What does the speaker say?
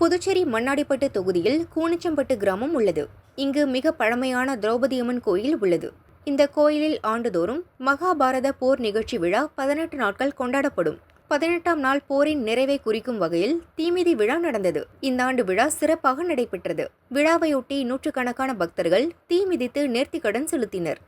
புதுச்சேரி மண்ணாடிப்பட்டு தொகுதியில் கூனிச்சம்பட்டு கிராமம் உள்ளது. இங்கு மிக பழமையான திரௌபதியம்மன் கோயில் உள்ளது. இந்த கோயிலில் ஆண்டுதோறும் மகாபாரத போர் நிகழ்ச்சி விழா பதினெட்டு நாட்கள் கொண்டாடப்படும். பதினெட்டாம் நாள் போரின் நிறைவை குறிக்கும் வகையில் தீமிதி விழா நடந்தது. இந்த ஆண்டு விழா சிறப்பாக நடைபெற்றது. விழாவையொட்டி நூற்றுக்கணக்கான பக்தர்கள் தீமிதித்து நேர்த்திக்கடன் செலுத்தினர்.